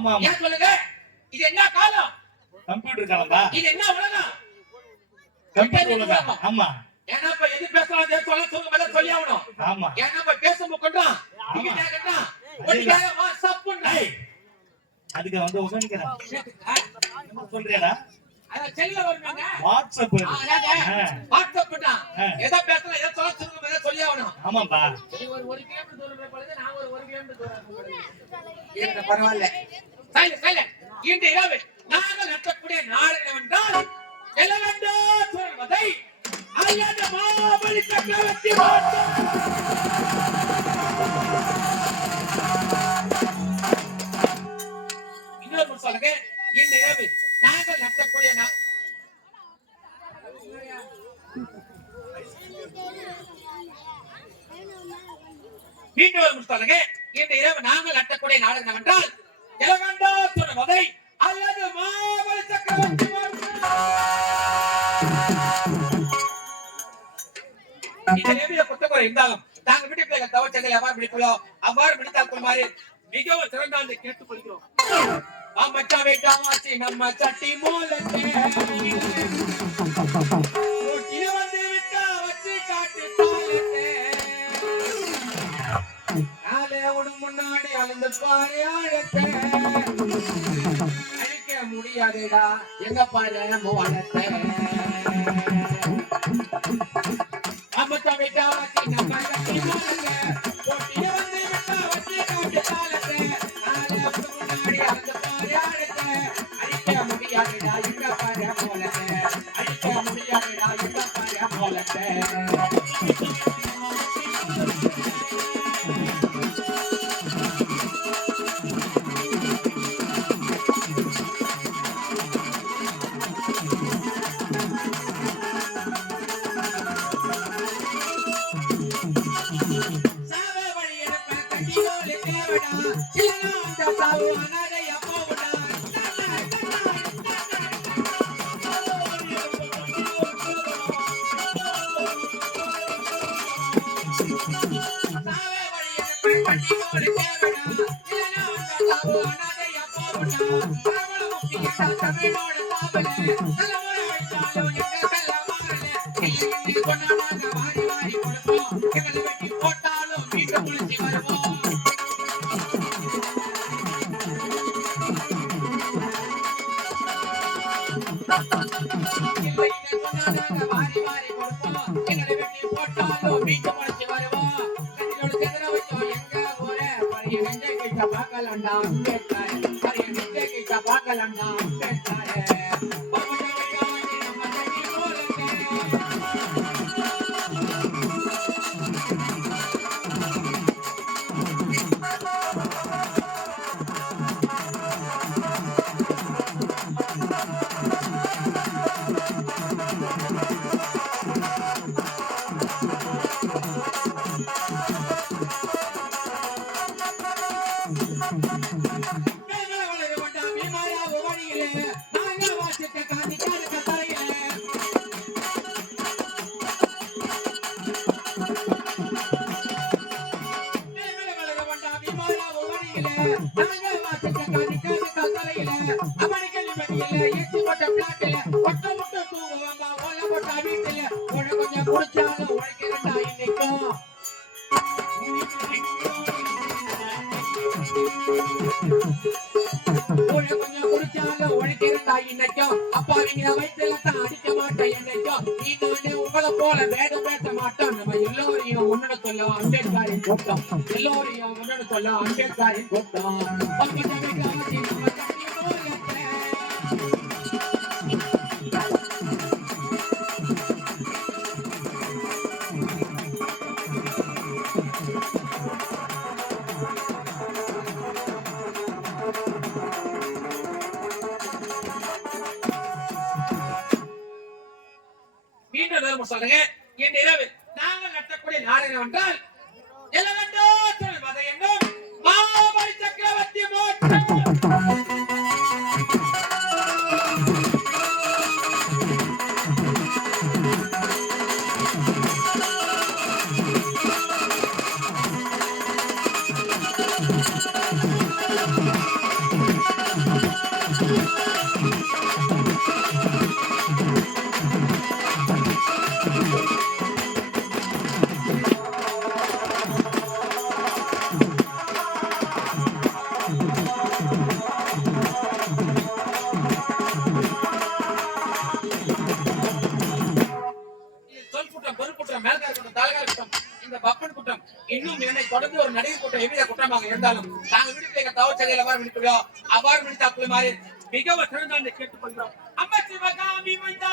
ஆமா ஏன் சொல்லுங்க? இது என்ன காலம்? கம்ப்யூட்டர் காலமா? இது என்ன உலகம்? கம்ப்யூட்டர் உலகம். ஆமா. ஏன்னா இப்ப எது பேசலாம் சொல்லுங்க சொல்லி ஆகணும். ஆமா. ஏன்னா இப்ப பேசும்போது கொண்டான் இங்க கேட்டா ஒடிக்காத வாட்ஸ்அப் பண்ணு. அதுக்கு வந்து உட்கார்ந்திருக்கேன். சொல்றியாடா? அத செல்ல வருவாங்க. வாட்ஸ்அப். வாட்ஸ்அப் பண்ணா. எதை பேசலாம் எதை சொல்லுங்க சொல்லி ஆகணும். ஆமாப்பா. ஒரு 1 கிலோமீட்டர் தூரம் போறது நான் ஒரு 1 கிலோமீட்டர் தூரம் போறது. ஏங்க பரவாயில்லை. சைலண்ட். இந்த இரவு நாங்கள் நடத்தக்கூடிய நாடகம் என்றால் எலவண்டோ சொல்வதை ஐயன மாபலி சக்கரவர்த்தி இன்னொரு சொல்லுங்க. இந்த இரவு நாங்கள் நடத்தக்கூடிய இன்னொரு சொல்லுங்க. இந்த இரவு நாங்கள் நடத்தக்கூடிய நாடகம் என்றால் எலவண்டோ சொல்வதை அல்லது மாபலி சக்கரவர்த்தி இருந்தாலும் நாங்கள் வீட்டுக்கு தவச்சங்களை எவ்வாறு பிடிக்கிறோம் அவ்வாறு பிடித்தால் கொள்ளுமாறு மிகவும் சிறந்தாண்டு கேட்டுக் கொள்கிறோம். நம்ம சட்டி மூலத்தை வந்து விட்டா வச்சு காட்டு காலையோடு முன்னாடி அழுந்து பாரு ஆழத்தை அழிக்க முடியாதுடா எங்க பாரு மூலத்தை அப்பா நீங்க வயிற்றுல அடிக்க மாட்டேன் என்னைக்கும் நீ உங்களை போல வேதம் பேச மாட்டோம். நம்ம எல்லோரையும் ஒன்னு சொல்ல அம்பேத்கரின் கூட்டம் எல்லோரையும் ஒன்னு சொல்ல அம்பேத்கரின் கூட்டம் சொல்லுங்க. இந்த இரவு நாங்கள் நடத்தக்கூடிய நாடகம் என்றால் எலவண்டோ சொல்வதை என்னும் மாபலி சக்கரவர்த்தி மோட்சம் சொல் குற்றம், பொருள் குற்றம், மேல்கார குற்றம், தாழ்கார குற்றம், இந்த பப்பன் குற்றம், இன்னும் என்னை தொடர்ந்து ஒரு நடிகை குற்றம் எவ்வித குற்றமாக இருந்தாலும் நாங்கள் வீட்டுக்கு தவறு செய்ய எவ்வாறு விழிக்கிறோம் அவ்வாறு விழித்து அக்குமாறு மிகவும் சிறந்த கேட்டுக்கொள்கிறோம். அம்மா சிவகாமி மைந்தா